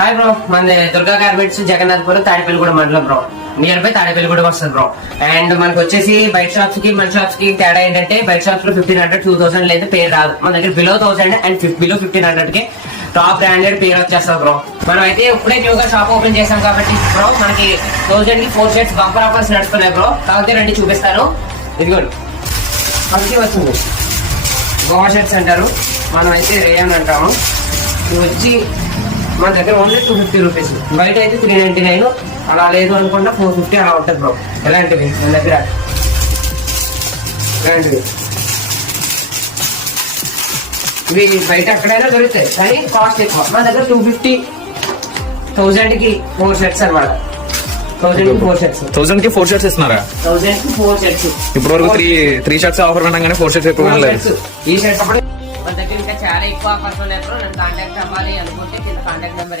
Hi bro, మన Durga garments జగన్నాథ్పురం Tadepalligudem మండలం bro. Near by Tadepalligudem వస్తుంది బ్రో. అండ్ మనకు వచ్చేసి బయట షాప్స్ కి మన షాప్స్ కి తేడా ఏంటంటే బయట షాప్స్ లో 1500 2000 లేదా పేరు రాదు. మన దగ్గర బిలో 1000 అండ్ బిలో 1500 కి టాప్ బ్రాండెడ్ పేరు వచ్చేస్తుంది బ్రో. మనం అయితే ఇప్పుడే న్యూగా షాప్ ఓపెన్ చేసాం కాబట్టి బ్రో మనకి 1000 కి 4 షర్ట్స్ బంపర్ ఆఫర్స్ నడుస్తున్నాయి బ్రో. కాకపోతే రండి చూపిస్తాను. ఇదిగోండి మనకి వస్తుంది గోవా షర్ట్స్ అంటారు, మనం అయితే రేయన్ అంటాము. ఇది వచ్చి మన దగ్గర ఓన్లీ 250 రూపీస్, బయట అయితే 399. అలా లేదు అనుకుంటా 450 అలా ఉంటుంది బ్రో. ఎలాంటివి మన దగ్గర ఇలాంటివి ఇవి బయట ఎక్కడైనా దొరుకుతాయి కానీ కాస్ట్ ఎక్కువ. మన దగ్గర 250 1000 కి 4 షర్ట్స్ అనమాట. 1000 కి 4 షర్ట్స్ 1000 కి 4 షర్ట్స్ ఇస్తున్నారా? 1000 కి 4 షర్ట్స్. ఇప్పుడు వరకు త్రీ షర్ట్స్ ఆఫర్ ఉండగానే 4 షర్ట్స్ ఎక్కువ ఈ షర్ట్స్ అప్పుడు మన దగ్గర ఇంకా చాలా ఎక్కువ ఆఫర్స్ ఉన్నాయి బ్రో. నన్ను కాంటాక్ట్ అవ్వాలి అనుకుంటే కింద కాంటాక్ట్ నెంబర్